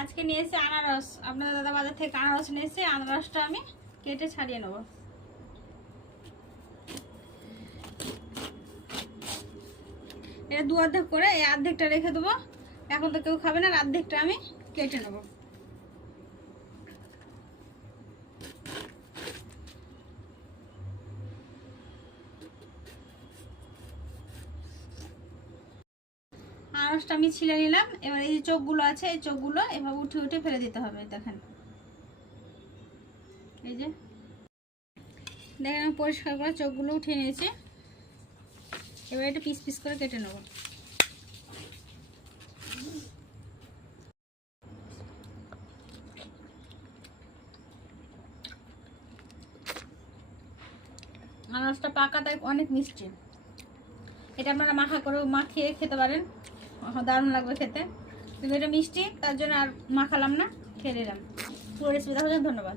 আজকে নিয়ে এসে আনারস, আপনাদের দাদা বাজার থেকে আনারস নিয়ে এসে আনারসটা আমি কেটে ছাড়িয়ে নেব। এটা দু অর্ধেক করে, এই অর্ধেকটা রেখে দেবো, এখন তো কেউ খাবে না, অর্ধেকটা আমি কেটে নেব। আনারসটা আমি ছিলে নিলাম। এবার এই যে চোখগুলো আছে, এই চোখগুলো এভাবে উঠে উঠে ফেলে দিতে হবে। দেখেন, এই যে দেখেন আমি পরিষ্কার করে চোখগুলো উঠিয়ে নিয়েছি। এবার এটা পিস পিস করে কেটে নেব। আনারসটা পাকা তাই অনেক মিষ্টি। এটা আপনারা মাখিয়ে খেতে পারেন, দারুণ লাগবে খেতে। কিন্তু এটা মিষ্টি, তার জন্য আর মাখালাম না, খেয়ে নিলাম। পুরো রেসিপি দেখার জন্য ধন্যবাদ।